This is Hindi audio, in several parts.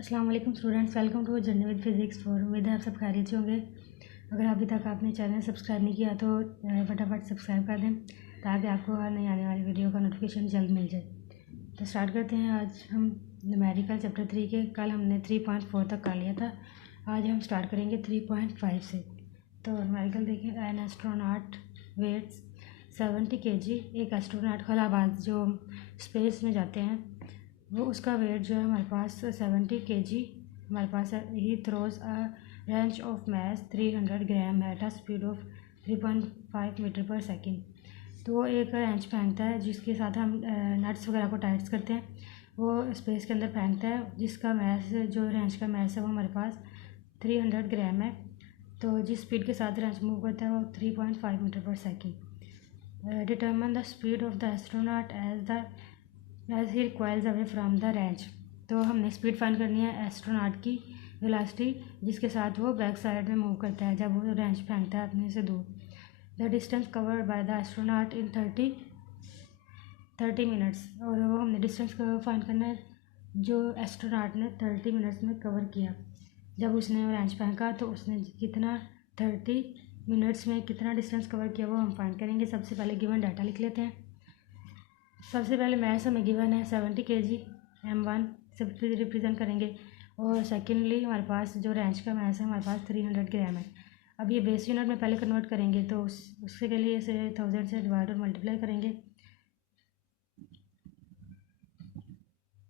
अस्सलाम वालेकुम students, welcome to journey with physics for. उम्मीद है आप सब खैरियत से होंगे। अगर अभी तक आपने चैनल सब्सक्राइब नहीं किया तो फटाफट सब्सक्राइब कर दें ताकि आपको हर नई आने वाली वीडियो का नोटिफिकेशन जल्द मिल जाए। तो स्टार्ट करते हैं। आज हम न्यूमेरिकल चैप्टर 3 के कल हमने 3.4 तक कर लिया था। आज हम स्टार्ट करेंगे 3.5 से। तो न्यूमेरिकल देखिए, एन एस्ट्रोनॉट वेट्स 70 kg। एक एस्ट्रोनॉट खलाबाज जो स्पेस में जाते हैं वो उसका वेट जो है हमारे पास 70 kg हमारे पास है। He throws a wrench of mass 300 gram at a speed of 3.5 metre per second. तो वो एक रेंच फेंकता है जिसके साथ हम नट्स वगैरह को टाइट्स करते हैं। वो स्पेस के अंदर फेंकता है जिसका मास, जो रेंच का मास है वो हमारे पास 300 ग्राम है। तो जिस स्पीड के साथ रेंच मूव करता है वो 3.5 metre per second. Determine the speed of the astronaut as he requires away from the wrench. तो हमने स्पीड फाइंड करनी है एस्ट्रोनॉट की वेलोसिटी जिसके साथ वो बैक साइड में मूव करता है जब वो रेंच फेंकता है अपने से दूर। The distance covered by the astronaut in 30 minutes. और वो हमने डिस्टेंस फाइंड करना है जो एस्ट्रोनॉट ने 30 मिनट्स में कवर किया। जब उसने रेंच फेंका तो उसने कितना 30 मिनट्स में कितना डिस्टेंस कवर किया वो हम फाइंड करेंगे। सबसे पहले गिवन डाटा लिख लेते हैं। सबसे पहले मैथ्स हमें गिवन है 70 kg m1 से रिप्रेजेंट करेंगे। और सेकेंडली हमारे पास जो रेंज का मैथ्स है हमारे पास 300 ग्राम है। अब ये बेस यूनिट में पहले कन्वर्ट करेंगे तो उसके लिए इसे 1000 से डिवाइड और मल्टीप्लाई करेंगे।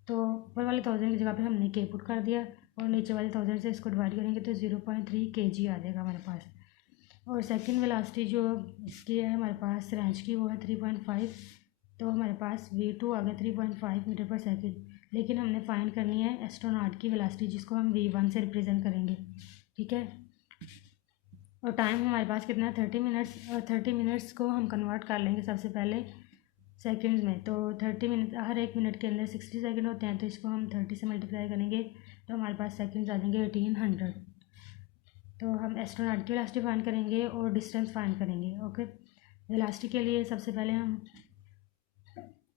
तो ऊपर वाले 1000 की जगह पे हमने के पुट कर दिया और नीचे वाले 1000 से इसको डिवाइड करेंगे तो 0.3 kg आ जाएगा हमारे पास। और सेकेंड वेलोसिटी जो इसकी है हमारे पास रेंज की वो है 3.5। तो हमारे पास v2 आ गया 3.5 मीटर पर सेकेंड। लेकिन हमने फाइंड करनी है एस्ट्रोनॉट की वेलोसिटी जिसको हम v1 से रिप्रेजेंट करेंगे, ठीक है। और टाइम हमारे पास कितना है 30 मिनट्स। और 30 मिनट्स को हम कन्वर्ट कर लेंगे सबसे पहले सेकंड्स में। तो 30 मिनट, हर एक मिनट के अंदर 60 सेकंड होते हैं तो इसको हम 30 से मल्टीप्लाई करेंगे तो हमारे पास सेकंड्स आ जाएंगे 1800। तो हम एस्ट्रोनॉट की वेलोसिटी फाइंड करेंगे और डिस्टेंस फाइंड करेंगे। ओके, वेलोसिटी के लिए सबसे पहले हम,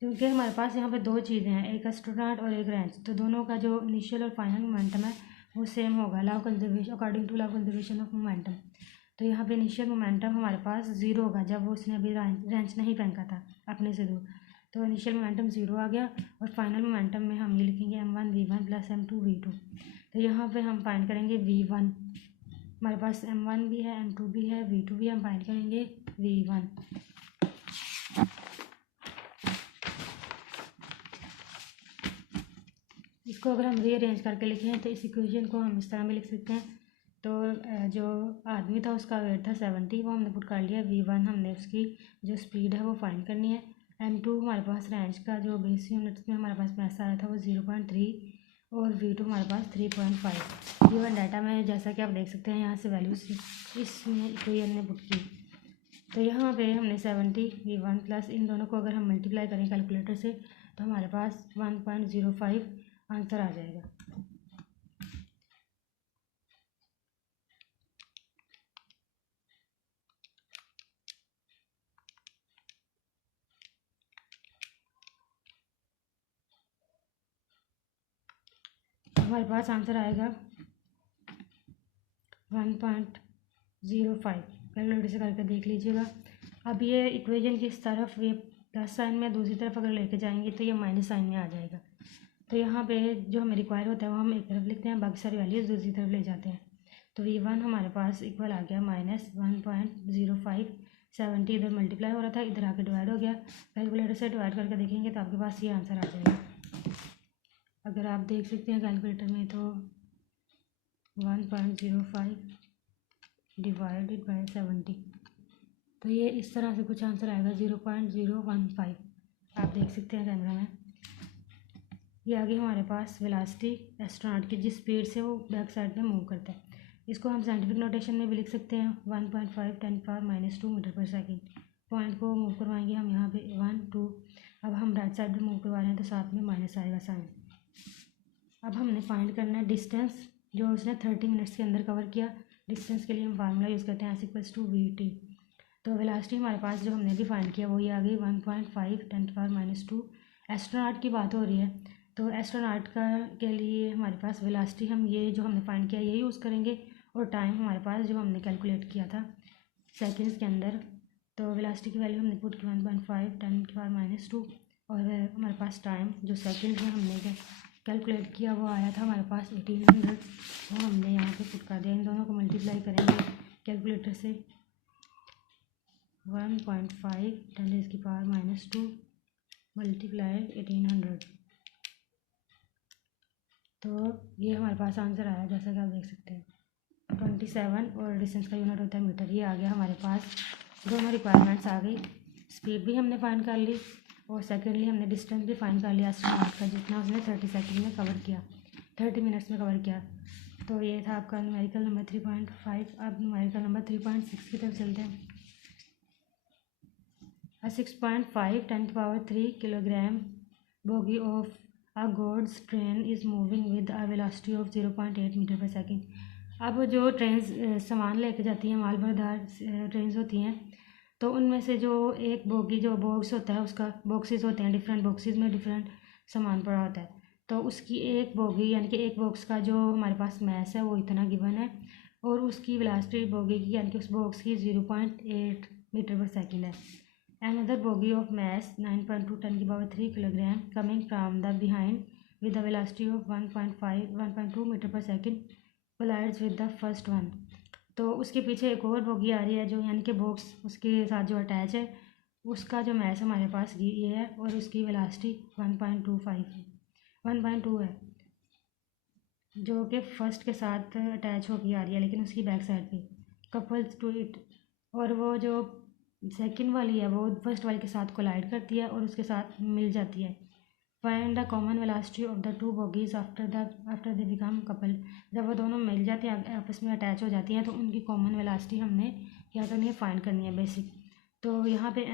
क्योंकि हमारे पास यहाँ पे दो चीज़ें हैं, एक एस्ट्रोनॉट और एक रेंज, तो दोनों का जो इनिशियल और फाइनल मोमेंटम है वो सेम होगा law of conservation, according to law of conservation of momentum. तो यहाँ पे इनिशियल मोमेंटम हमारे पास ज़ीरो होगा जब वो उसने अभी रेंच नहीं फेंका था अपने से दूर। तो इनिशियल मोमेंटम ज़ीरो आ गया और फाइनल मोमेंटम में हम ये लिखेंगे m1 v1 plus m2 v2। तो यहाँ पे हम फाइंड करेंगे v1। हमारे पास m1 भी है, m2 भी है, v2 भी, हम फाइंड करेंगे v1। इसको अगर हम रीअरेंज करके लिखें तो इस इक्वेशन को हम इस तरह भी लिख सकते हैं। तो जो आदमी था उसका वेट था 70, वो हमने पुट कर लिया। v1 हमने उसकी जो स्पीड है वो फाइंड करनी है। m2 हमारे पास रेंज का जो बेस यूनिट्स में हमारे पास पैसा आया था वो 0.3 और v2 हमारे पास 3.5। गिवन डाटा में जैसा कि आप देख सकते हैं यहाँ से वैल्यूज इसमें इक्वेशन ने पुट की। तो यहाँ पे हमने 70 v1 प्लस इन दोनों को अगर हम मल्टीप्लाई करें कैलकुलेटर से तो हमारे पास 1.05 आंसर आ जाएगा। हमारे पास आंसर आएगा 1.05। कैलकुलेटर से करके देख लीजिएगा। अब ये इक्वेशन की इस तरफ ये प्लस साइन में, दूसरी तरफ अगर लेके जाएंगे तो ये माइनस साइन में आ जाएगा। तो यहाँ पे जो हमें रिक्वायर होता है वो हम एक तरफ लिखते हैं, बाकी सारी वैल्यूज दूसरी तरफ ले जाते हैं। तो v1 हमारे पास इक्वल आ गया -1.05। 70 इधर मल्टीप्लाई हो रहा था, इधर आके डिवाइड हो गया। कैलकुलेटर से डिवाइड करके देखेंगे तो आपके पास ये आंसर आ जाएगा। अगर आप देख सकते हैं कैलकुलेटर में तो 1.05 डिवाइडेड बाय 70, तो ये इस तरह से कुछ आंसर आएगा 0.015। आप देख सकते हैं कैमरा में। ये आगे हमारे पास वेलोसिटी एस्ट्रोनॉट की जिस स्पीड से वो बैक साइड में मूव करता है। इसको हम साइंटिफिक नोटेशन में भी लिख सकते हैं 1.5 × 10⁻² मीटर पर सेकेंड। पॉइंट को मूव करवाएंगे हम यहाँ पे 1 2। अब हम राइट साइड में मूव करवा रहे हैं तो साथ में माइनस आएगा साइन। अब हमने फाइंड करना है डिस्टेंस जो उसने 30 मिनट्स के अंदर कवर किया। डिस्टेंस के लिए हम फार्मूला यूज़ करते हैं S=VT। तो वेलोसिटी हमारे पास जो हमने भी फाइंड किया वो ये आ गई 1.5 × 10⁻²। एस्ट्रोनॉट की बात हो रही है तो एस्ट्रोनॉट का के लिए हमारे पास वेलोसिटी हम ये जो हमने फाइंड किया ये यूज़ करेंगे, और टाइम हमारे पास जो हमने कैलकुलेट किया था सेकंड्स के अंदर, तो वेलोसिटी की वैल्यू हमने पुट की 1.5 10⁻⁻², और हमारे पास टाइम जो सेकंड में हमने कैलकुलेट किया वो आया था हमारे पास 1800, वो हमने यहाँ पे पुट कर दिया। इन दोनों को मल्टीप्लाई करेंगे कैलकुलेटर से, 1.5 10⁻⁻² मल्टीप्लाई 1800, तो ये हमारे पास आंसर आया जैसा कि आप देख सकते हैं 27, और डिस्टेंस का यूनिट होता है मीटर। ये आ गया हमारे पास, दोनों रिक्वायरमेंट्स आ गई। स्पीड भी हमने फाइंड कर ली, और सेकेंडली हमने डिस्टेंस भी फाइंड कर लिया एस्ट्रोनॉट का, जितना उसने 30 सेकंड में कवर किया, 30 मिनट्स में कवर किया। तो ये था आपका न्यूमेरिकल नंबर 3.5। अब न्यूमेरिकल नंबर 3.6 की तरफ चलते हैं। 6.5 10⁻³ kilogram bogie of a goods train is moving with a velocity of 0.8 metre per second. अब जो ट्रेन सामान लेके जाती हैं, माल भरदार ट्रेन होती हैं, तो उनमें से जो एक बोगी जो बॉक्स होता है, उसका बॉक्सेस होते हैं, डिफरेंट बॉक्सेस में डिफरेंट सामान पड़ा होता है, तो उसकी एक बोगी यानी कि एक बॉक्स का जो हमारे पास मैस है वो इतना गिवन है, और उसकी वेलोसिटी बोगी की यानी कि उस बॉक्स की 0.8 मीटर पर सेकेंड है। Another bogie of mass 9.2 10⁻³ kilogram coming from the behind with a velocity of 1.2 metre per second collides with the first one। तो उसके पीछे एक और बोगी आ रही है जो यानी कि बॉक्स उसके साथ जो अटैच है, उसका जो मैस हमारे पास ये है, और उसकी वेलोसिटी 1.2 है, जो कि फर्स्ट के साथ अटैच होगी आ रही है, लेकिन उसकी बैक साइड पे कपल्स टू इट, और वो जो सेकंड वाली है वो फर्स्ट वाली के साथ कोलाइड करती है और उसके साथ मिल जाती है। Find the common velocity of the two bogies after they become couple. जब वो दोनों मिल जाती हैं, आपस में अटैच हो जाती हैं, तो उनकी कॉमन वेलोसिटी हमने क्या करनी है, फाइंड करनी है बेसिक। तो यहाँ पे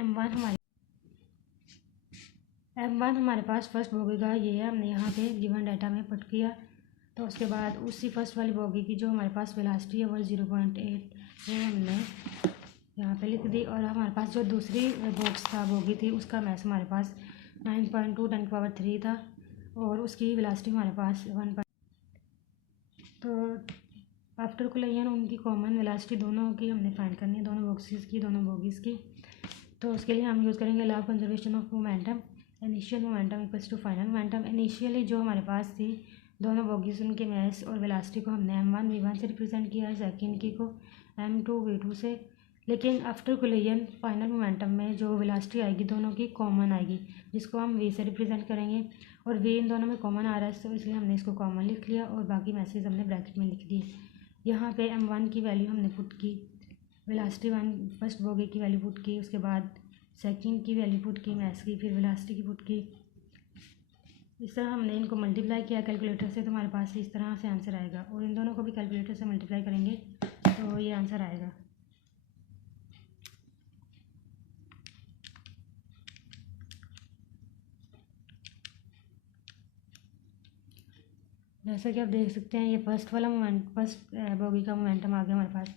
m1 हमारे पास फर्स्ट बोगी का ये है, हमने यहाँ पे गिवन डाटा में पुट किया। तो उसके बाद उसी फर्स्ट वाली बोगी की जो हमारे पास वेलोसिटी है वो 0.8, वो हमने यहाँ पे लिख दी, और हमारे पास जो दूसरी बॉक्स था बोगी थी उसका मैस हमारे पास 9.2 10⁻³ था, और उसकी वेलोसिटी हमारे पास 1। तो आफ्टर कोलिजन उनकी कॉमन वेलोसिटी दोनों की हमने फाइंड करनी है, दोनों बॉक्सेस की, दोनों बोगीज़ की। तो उसके लिए हम यूज़ करेंगे law of conservation of momentum. Initial momentum equals to final momentum. Initially जो हमारे पास थी दोनों बोगीज़, उनके मैस और वेलोसिटी को हमने m1 v1 से रिप्रेजेंट किया है, सेकेंड की को m2 v2 से। लेकिन आफ्टर कोलिजन फाइनल मोमेंटम में जो वेलोसिटी आएगी दोनों की कॉमन आएगी, जिसको हम v से रिप्रेजेंट करेंगे, और v इन दोनों में कॉमन आ रहा है, तो इसलिए हमने इसको कॉमन लिख लिया, और बाकी मैसेज हमने ब्रैकेट में लिख दिए। यहाँ पे m1 की वैल्यू हमने पुट की, वेलोसिटी 1 फर्स्ट बोगी की वैल्यू पुट की, उसके बाद सेकंड की वैल्यू पुट की मैथ्स की, फिर वेलोसिटी की पुट की। इस तरह हमने इनको मल्टीप्लाई किया कैलकुलेटर से, तो हमारे पास इस तरह से आंसर आएगा, और इन दोनों को भी कैलकुलेटर से मल्टीप्लाई करेंगे तो ये आंसर आएगा। जैसा कि आप देख सकते हैं ये फर्स्ट बोगी का मोमेंटम आ गया हमारे पास।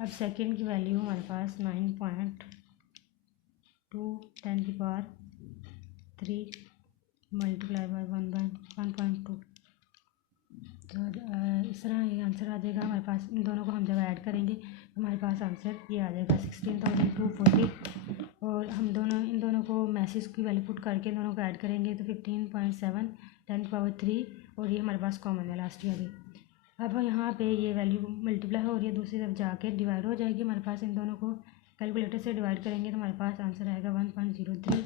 अब सेकंड की वैल्यू हमारे पास 9.2 10⁻³ मल्टीप्लाई बाय 1.2। तो इस तरह ये आंसर आ जाएगा हमारे पास। इन दोनों को हम जब ऐड करेंगे तो हमारे पास आंसर ये आ जाएगा 16,240, और हम इन दोनों को मैसेज की वैल्यू पुट करके इन दोनों को ऐड करेंगे तो 15.7 10⁻³ और ये हमारे पास कॉमन वेलोसिटी आ गई। अब यहाँ पे ये वैल्यू मल्टीप्लाई हो रही है, दूसरी तरफ जाके डिवाइड हो जाएगी हमारे पास। इन दोनों को कैलकुलेटर से डिवाइड करेंगे तो हमारे पास आंसर आएगा 1.03।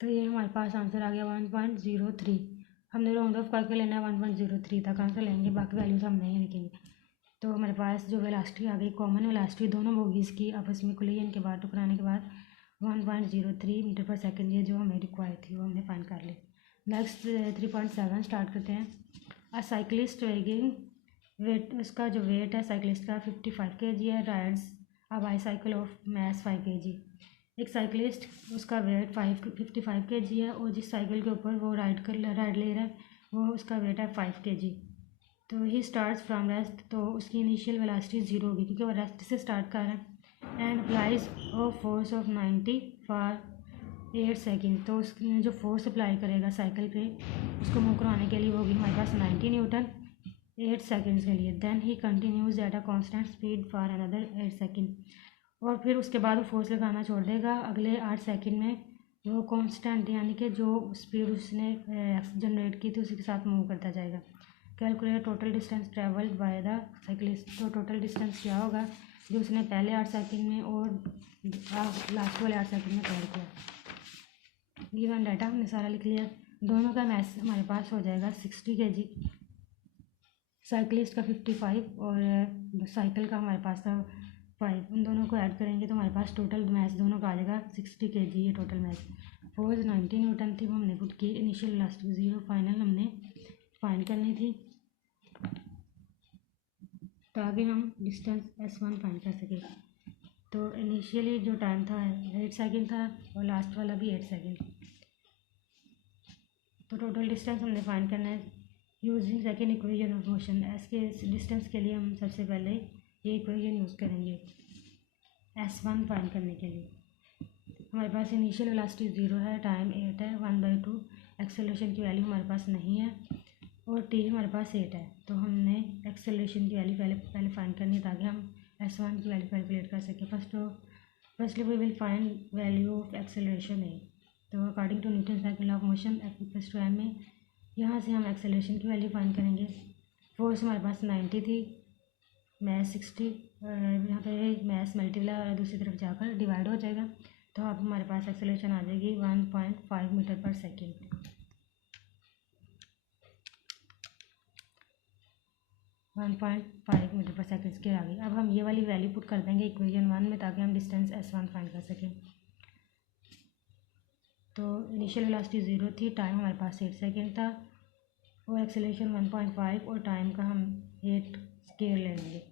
तो ये हमारे पास आंसर आ गया 1.03। हमने राउंड ऑफ करके लेना है 1.03 तक आंसर लेंगे, बाकी वैल्यूज हम नहीं लिखेंगे। तो हमारे पास जो वेलोसिटी आ गई कॉमन वेलोसिटी दोनों बोगीज़ की आपस में कोलिजन के बाद टकराने के बाद 1.03 मीटर पर सेकेंड, ये जो हमें रिक्वायर थी वो हमने फाइंड कर ली। नेक्स्ट 3.7 स्टार्ट करते हैं। अ साइकिलिस्ट वेगिंग वेट, उसका जो वेट है साइकिलिस्ट का 55 kg है, rides a bicycle of mass 5 kg। एक साइकिलिस्ट, उसका वेट 55 kg है और जिस साइकिल के ऊपर वो राइड ले रहा है वो उसका वेट है 5 kg। तो ही स्टार्ट्स फ्रॉम रेस्ट, तो उसकी इनिशियल वेलोसिटी 0 होगी क्योंकि वो रेस्ट से स्टार्ट कर रहा है। And applies of force of 90 for 8 second, तो उसने जो फोर्स अप्लाई करेगा साइकिल पे उसको मूव करवाने के लिए वो होगी हमारे पास 90 न्यूटन 8 सेकेंड्स के लिए। Then he continues at a constant speed for another 8 second, और फिर उसके बाद वो फोर्स लगाना छोड़ देगा अगले 8 सेकेंड में। वो कांस्टेंट यानी कि जो स्पीड उसने जनरेट की थी उसी के साथ मूव करता जाएगा। Calculate total distance travelled by the cyclist, तो टोटल डिस्टेंस क्या होगा जो उसने पहले 8 सेकेंड में और लास्ट वाले 8 सेकेंड में कवर किया। गिवन डाटा हमने सारा लिख लिया। दोनों का मैथ हमारे पास हो जाएगा 60 kg, साइकिलिस्ट का 55 और साइकिल का हमारे पास था 5। उन दोनों को ऐड करेंगे तो हमारे पास टोटल मैथ दोनों का आ जाएगा 60 kg। ये टोटल मैथ फोर्स 90 न्यूटन थी, वो हमने पुट की। इनिशियल वेलोसिटी 0, फाइनल हमने फाइंड करनी थी ताकि हम डिस्टेंस S1 फाइंड कर सके। तो इनिशियली जो टाइम था 8 सेकेंड था और लास्ट वाला भी 8 सेकेंड। तो टोटल डिस्टेंस हमने फाइंड करना है using second equation of motion. S के डिस्टेंस के लिए हम सबसे पहले ये इक्वेशन यूज़ करेंगे S1 फाइंड करने के लिए। हमारे पास इनिशियल वेलोसिटी 0 है, टाइम 8 है, 1/2 एक्सेलरेशन की वैल्यू हमारे पास नहीं है और t हमारे पास 8 है। तो हमने एक्सेलरेशन की वैल्यू पहले फाइंड करनी है ताकि हम S1 की वैल्यू कैलकुलेट कर सकें। Firstly we will find value of acceleration है। तो according to Newton cycle of motion F=m में यहाँ से हम एक्सेलरेशन की वैल्यू फाइंड करेंगे। फोर्स हमारे पास 90 थी, मैथ 60, यहाँ पे मैथ मल्टीप्लाई और दूसरी तरफ जाकर डिवाइड हो जाएगा। तो अब हमारे पास एक्सेलरेशन आ जाएगी 1.5 metre per second. 1.5 metre per second के आगे अब हम ये वाली वैल्यू पुट कर देंगे इक्वेशन 1 में ताकि हम डिस्टेंस S1 फाइंड कर सकें। तो इनिशियल वेलोसिटी 0 थी, टाइम हमारे पास 8 सेकेंड था और एक्सेलरेशन 1.5 और टाइम का हम 8 स्केयर ले लेंगे।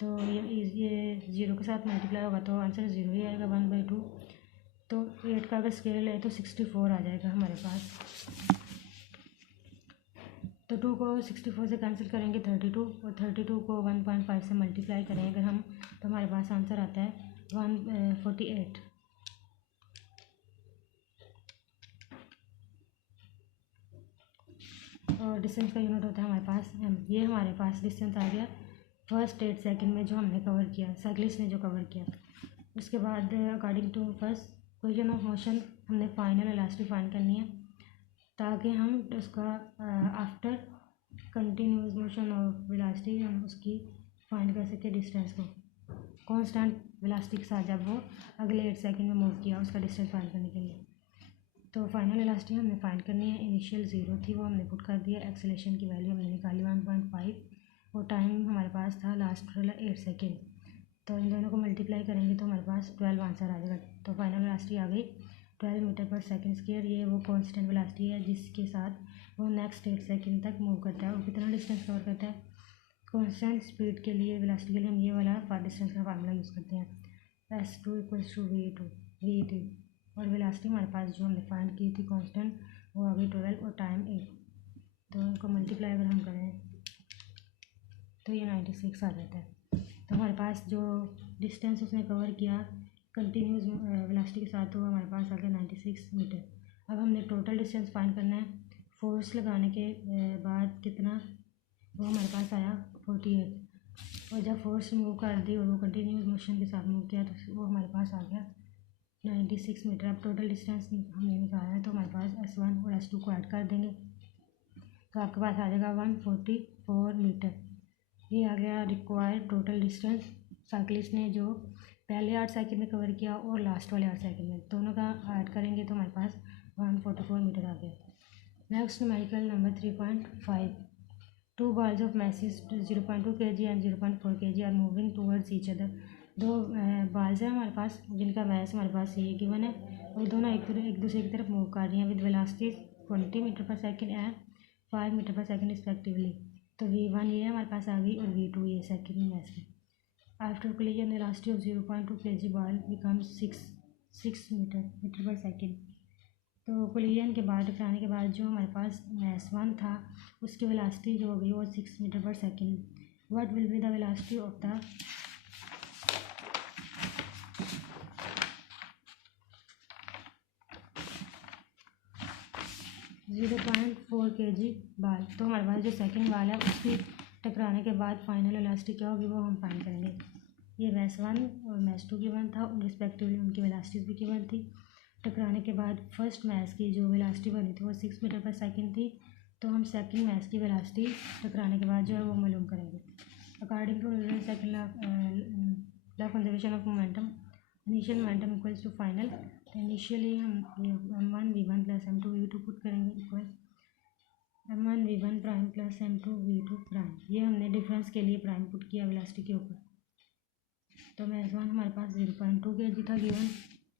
तो ये 0 के साथ मल्टीप्लाई होगा तो आंसर 0 ही आएगा 1/2। तो 8 का अगर स्केयर ले तो 64 आ जाएगा हमारे पास। तो 2 को 64 से कैंसिल करेंगे 32 और 32 को 1.5 से मल्टीप्लाई करेंगे अगर हम तो हमारे पास आंसर आता है 148। और डिस्टेंस का यूनिट होता है हमारे पास m। ये हमारे पास डिस्टेंस आ गया फर्स्ट 8 सेकेंड में जो हमने कवर किया, साइकिलिस्ट ने जो कवर किया। उसके बाद according to first equation of motion हमने फाइनल वेलोसिटी फाइंड करनी है ताकि हम उसका after continuous motion of velocity हम उसकी फाइंड कर सके डिस्टेंस को कांस्टेंट वेलोसिटी के साथ जब वो अगले 8 सेकेंड में मूव किया उसका डिस्टेंस फाइंड करने के लिए। तो फाइनल वेलोसिटी हमने फाइंड करनी है। इनिशियल 0 थी वो हमने पुट कर दिया, एक्सेलरेशन की वैल्यू हमने निकाली 1.5 और टाइम हमारे पास था लास्ट वाला 8 सेकेंड। तो इन दोनों को मल्टीप्लाई करेंगे तो हमारे पास 12 आंसर आ जाएगा। तो फाइनल वेलोसिटी आ गई 12 मीटर पर सेकेंड स्क्वायर। ये वो कांस्टेंट वेलोसिटी है जिसके साथ वो नेक्स्ट 8 सेकेंड तक मूव करता है और कितना डिस्टेंस कवर करता है। कांस्टेंट स्पीड के लिए वेलोसिटी के लिए हम ये वाला डिस्टेंस का फार्मूला यूज़ करते हैं S2 = V2 और वेलोसिटी हमारे पास जो हमने फाइंड की थी कांस्टेंट वो आ गई 12 और टाइम 8। तो इनको मल्टीप्लाई अगर हम करें तो ये 96 आ जाता है। तो हमारे पास जो डिस्टेंस उसने कवर किया कंटिन्यूस वेलोसिटी के साथ तो हमारे पास आ गया 96 मीटर। अब हमने टोटल डिस्टेंस फाइंड करना है। फोर्स लगाने के बाद कितना वो हमारे पास आया 48 और जब फोर्स मूव कर दी और वो कंटिन्यूस मोशन के साथ मूव किया तो वो हमारे पास आ गया 96 मीटर। अब टोटल डिस्टेंस हमने निकाला है तो हमारे पास S1 और S2 को ऐड कर देंगे तो आपके पास आ जाएगा 144 मीटर। ये आ गया रिक्वायर्ड टोटल डिस्टेंस साइकिलिस्ट ने जो पहले 8 सेकेंड में कवर किया और लास्ट वाले 8 सेकेंड में, दोनों का ऐड करेंगे तो हमारे पास 144 मीटर आ गया। Next numerical number 3.5 2 balls of masses 0.2 kg and 0.4 kg are moving towards each other। दो बाल्स हैं हमारे पास जिनका मैस हमारे पास ये गिवन है और दोनों एक दूसरे की तरफ मूव कर रही हैं with velocity 20 metre per second and 5 metre per second respectively. तो V1 ये हमारे पास आ गई और V2 ये सेकेंड मैस में। After collision velocity of 0.2 kg ball becomes 6 metre per second. तो कोलिजन के बाद टकराने के बाद जो हमारे पास मास 1 था उसकी वेलोसिटी जो होगी वो 6 metre per second. What will be the velocity of the 0.4 kg बाल। तो हमारे पास जो सेकंड बाल है उसकी टकराने के बाद फाइनल वेलोसिटी क्या होगी वो हम फाइंड करेंगे। ये मास 1 और मास 2 गिवन था, रिस्पेक्टिवली उनकी वेलोसिटीज़ भी गिवन थी। टकराने के बाद फर्स्ट मास की जो वेलोसिटी बनी थी वो 6 मीटर पर सेकंड थी। तो हम सेकंड मास की वेलोसिटी टकराने के बाद जो है वो मालूम करेंगे। According to second law conservation of momentum, initial momentum equals to final. तो इनिशियली हम m1v1 प्लस m2v2 पुट करेंगे equal m1v1 prime plus m2v2 prime. ये हमने डिफरेंस के लिए प्राइम पुट किया वेलोसिटी के ऊपर। तो मास 1 हमारे पास 0.2 kg था गिवन,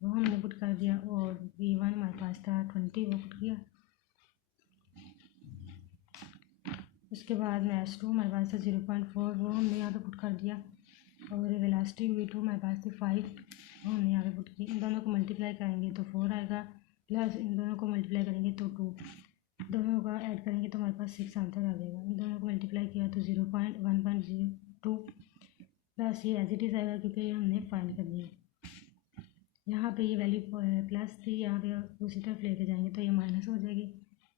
वो हमने पुट कर दिया, और v1 हमारे पास था 20, वो पुट किया। उसके बाद मास 2 हमारे पास था 0.4, वो हमने यहाँ पे पुट कर दिया, और वेलोसिटी v2 हमारे पास थी 5, वो हमने यहाँ पे पुट की। इन दोनों को मल्टीप्लाई करेंगे तो 4 आएगा, प्लस इन दोनों को मल्टीप्लाई करेंगे तो 2, दोनों का ऐड करेंगे तो हमारे पास 6 आंसर आ जाएगा। इन दोनों को मल्टीप्लाई किया तो 0.1.02 प्लस ये एज इट इज़ आएगा क्योंकि ये हमने फाइंड करनी है। यहाँ पे ये वैल्यू प्लस थी, यहाँ पे दूसरी तरफ लेके जाएंगे तो ये माइनस हो जाएगी।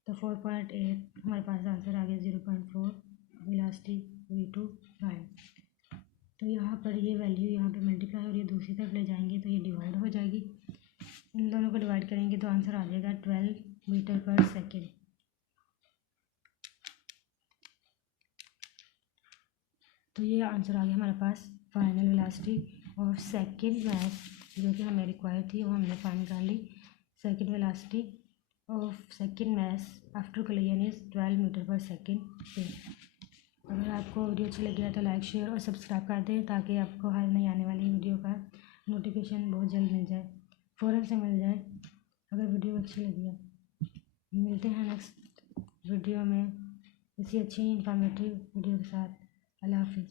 तो 4.8 हमारे पास आंसर आ गया, 0.4 वेलोसिटी v2 प्राइम। तो यहाँ पर ये वैल्यू यहाँ पे मल्टीप्लाई और ये दूसरी तरफ ले जाएंगे तो ये डिवाइड हो जाएगी। इन दोनों को डिवाइड करेंगे तो आंसर आ जाएगा 12 मीटर पर सेकेंड। तो ये आंसर आ गया हमारे पास फाइनल वेलोसिटी। और सेकेंड मास जो कि हमें रिक्वायर थी वो हमने फाइंड कर ली। Second velocity of second mass after collision is 12 meter per second. अगर आपको वीडियो अच्छी लगी है तो लाइक, शेयर और सब्सक्राइब कर दें ताकि आपको हर नई आने वाली वीडियो का नोटिफिकेशन बहुत जल्द मिल जाए, फ़ौरन से मिल जाए अगर वीडियो अच्छी लगी है। मिलते हैं नेक्स्ट वीडियो में इसी अच्छी इंफॉर्मेटिव वीडियो के साथ। अल्लाह हाफिज़।